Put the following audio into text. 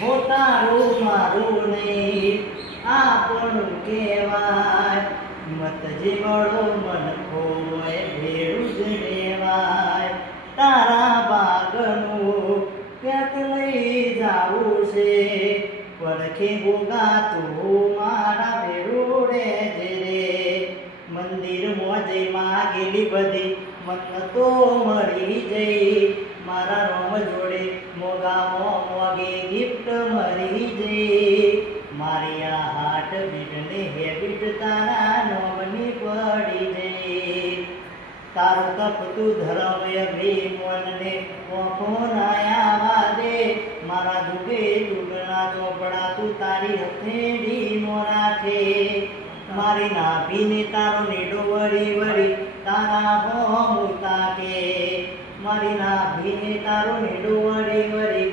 હો તારું મારું નહીં આપણું કહેવાય, મત જીવડો મન ખોય ભેરું જ રેવાય, તારા બાગનું ક્યાંક લઈ જાવું છે, પરખે ગોગા તું મારા ભેરુડે જે રે, મંદિરમાં જઈ માગેલી બધી મન તો મળી જઈ, મારા રોમ જોડે મોગામાં મોગે ગિફ્ટ મળી જઈ, મારી આ હાટ બીટને હેબિટ તારા નોમની પડી જઈ, તારું તપતું ધર્મ અગ્રી મનને ઓખો નાયા દે, મારા દુગે દુગણા ચોપડા તું તારી હથેળી નો રાખે, મારી નાભીને તારો નેડો વળી વળી તારા હોમ તાકે, મારી નાભીને તારો નેડો વળી વળી